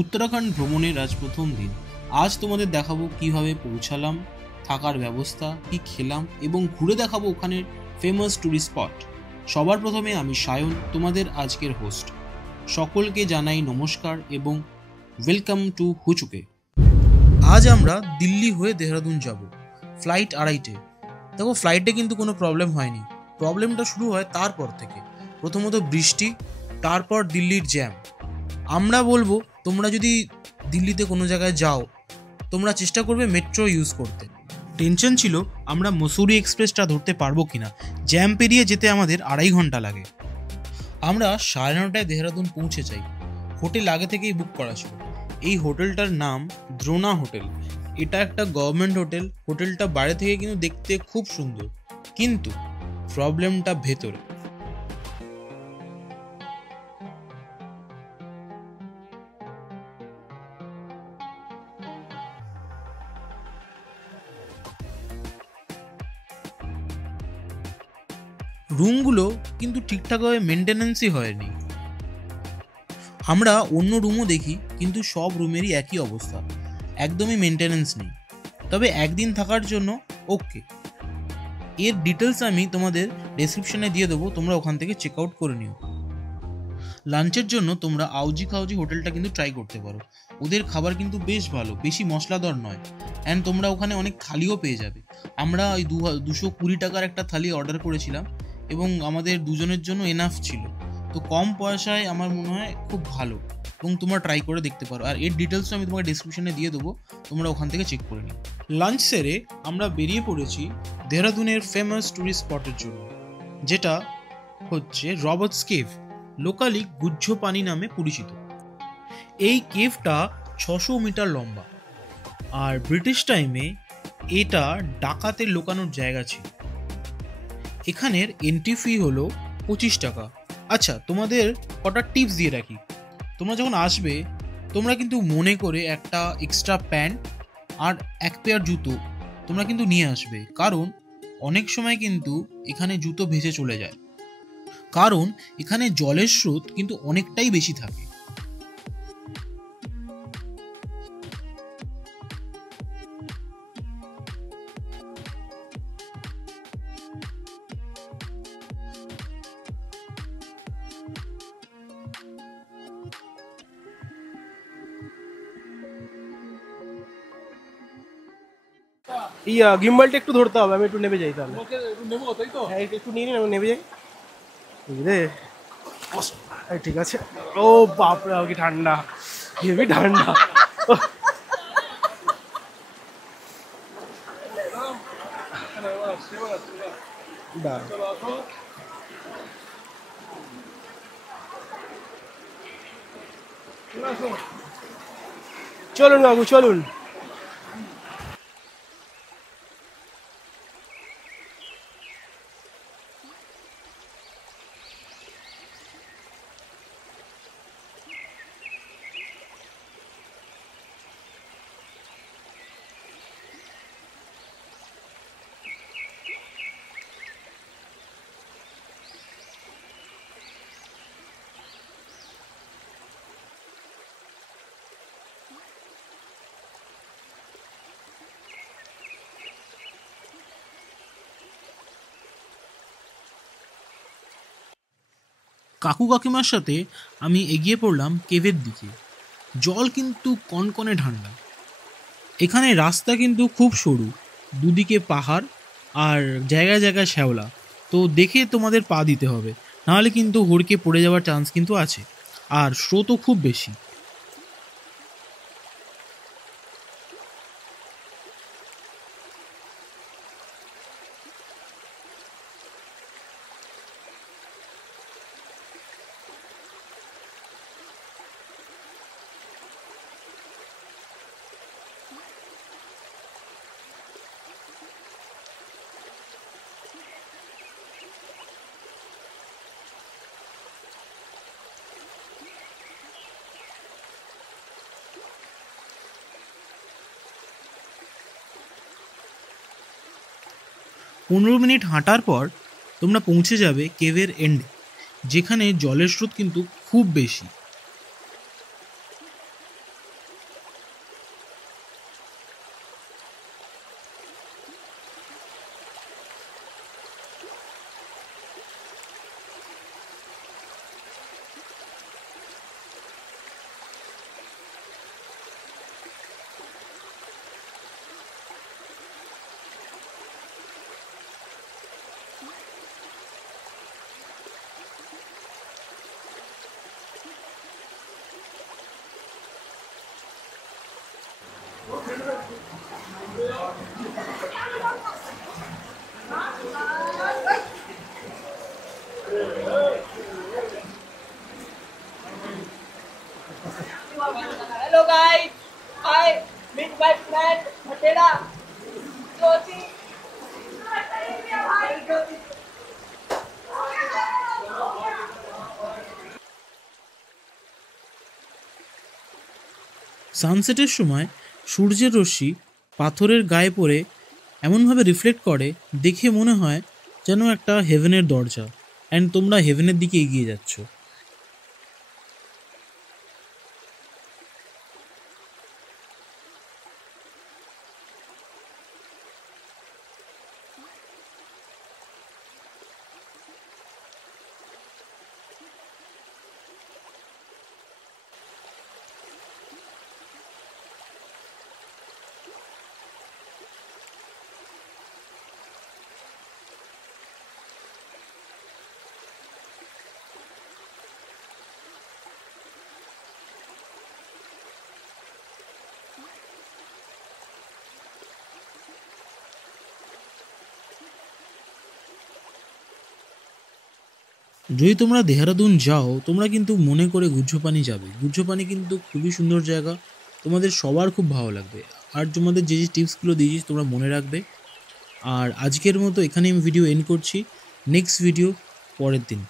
উত্তরাখণ্ড ভ্রমণের আজ প্রথম দিন। আজ তোমাদের দেখাবো কিভাবে পৌঁছালাম, থাকার ব্যবস্থা, কি খেলাম এবং ঘুরে দেখাবো ওখানের ফেমাস ট্যুরিস্ট স্পট। সবার প্রথমে আমি সায়ন, তোমাদের আজকের হোস্ট। সকলকে জানাই নমস্কার এবং ওয়েলকাম টু হুচুকে। আজ আমরা দিল্লি হয়ে দেহরাদুন যাব, ফ্লাইট 2:30-টে। দেখো, ফ্লাইটে কিন্তু কোনো প্রবলেম হয়নি। প্রবলেমটা শুরু হয় তারপর থেকে। প্রথমত বৃষ্টি, তারপর দিল্লির জ্যাম। আমরা বলবো তোমরা যদি দিল্লিতে কোনো জায়গায় যাও, তোমরা চেষ্টা করবে মেট্রো ইউজ করতে। টেনশন ছিল আমরা মসুরি এক্সপ্রেসটা ধরতে পারবো কিনা। জ্যাম পেরিয়ে যেতে আমাদের 2.5 ঘন্টা লাগে। আমরা 9:30টায় দেহরাদুন পৌঁছে যাই। হোটেল আগে থেকেই বুক করা ছিল। এই হোটেলটার নাম দ্রোনা হোটেল। এটা একটা গভর্নমেন্ট হোটেল। হোটেলটা বাইরে থেকে কিন্তু দেখতে খুব সুন্দর, কিন্তু প্রবলেমটা ভেতরে। রুমগুলো কিন্তু ঠিকঠাকভাবে মেনটেন্যান্সই হয়নি। আমরা অন্য রুমও দেখি, কিন্তু সব রুমেরই একই অবস্থা, একদমই মেনটেন্যান্স নেই। তবে একদিন থাকার জন্য ওকে। এর ডিটেলস আমি তোমাদের ডেসক্রিপশনে দিয়ে দেবো, তোমরা ওখান থেকে চেক আউট করে নিও। লাঞ্চের জন্য তোমরা আউজি খাউজি হোটেলটা কিন্তু ট্রাই করতে পারো। ওদের খাবার কিন্তু বেশ ভালো, বেশি মশলাদার নয়, অ্যান্ড তোমরা ওখানে অনেক থালিও পেয়ে যাবে। আমরা ওই 220 টাকার একটা থালি অর্ডার করেছিলাম এবং আমাদের দুজনের জন্য এনাফ ছিল। তো কম পয়সায় আমার মনে হয় খুব ভালো, এবং তোমরা ট্রাই করে দেখতে পারো। আর এর ডিটেলসও আমি তোমাকে ডেসক্রিপশনে দিয়ে দেবো, তোমরা ওখান থেকে চেক করে নিও। লাঞ্চ সেরে আমরা বেরিয়ে পড়েছি দেহরাদুনের ফেমাস ট্যুরিস্ট স্পটের জন্য, যেটা হচ্ছে রবার্টস কেভ, লোকালি গুজ্জ পানি নামে পরিচিত। এই কেভটা 600 মিটার লম্বা, আর ব্রিটিশ টাইমে এটা ডাকাতের লুকানোর জায়গা ছিল। এখানের এন্ট্রি ফি হলো 25 টাকা। আচ্ছা, তোমাদের কটা টিপস দিয়ে রাখি। তোমরা যখন আসবে, তোমরা কিন্তু মনে করে একটা এক্সট্রা প্যান্ট আর 1 পেয়ার জুতো তোমরা কিন্তু নিয়ে আসবে, কারণ অনেক সময় কিন্তু এখানে জুতো ভেসে চলে যায়, কারণ এখানে জলের স্রোত কিন্তু অনেকটাই বেশি থাকে। গিম্বলটা একটু ধরতে হবে, আমি একটু নেমে যাই তাহলে। হ্যাঁ, একটু নিয়ে নিন, আমি নেমে যাই। বুঝলে, ঠিক আছে। ও বাপরে, কি ঠান্ডা, হেভি ঠান্ডা। চলুন বাবু, চলুন। কাকু কাকিমার সাথে আমি এগিয়ে পড়লাম কেভের দিকে। জল কিন্তু কনকনে ঠান্ডা। এখানে রাস্তা কিন্তু খুব সরু, দুদিকে পাহাড় আর জায়গায় জায়গায় শ্যাওলা, তো দেখে তোমাদের পা দিতে হবে, নাহলে কিন্তু হড়কে পড়ে যাওয়ার চান্স কিন্তু আছে। আর স্রোতও খুব বেশি। 15 মিনিট হাঁটার পর তোমরা পৌঁছে যাবে কেভের এন্ডে, যেখানে জলের স্রোত কিন্তু খুব বেশি। Hello guys, I meet my friend Matheda. Jyoti. সানসেটের সময় সূর্যের রশ্মি পাথরের গায়ে পড়ে এমনভাবে রিফ্লেক্ট করে, দেখে মনে হয় যেন একটা হেভেনের দরজা, অ্যান্ড তোমরা হেভেনের দিকে এগিয়ে যাচ্ছ। যদি তোমরা দেহরাদুন যাও, তোমরা কিন্তু মনে করে গুজ্জপানি যাবে। গুজ্জপানি কিন্তু খুবই সুন্দর জায়গা, তোমাদের সবার খুব ভালো লাগবে। আর তোমাদের যে যে টিপসগুলো দিয়েছি তোমরা মনে রাখবে। আর আজকের মতো এখানে আমি ভিডিও এন্ড করছি। নেক্সট ভিডিও পরের দিন।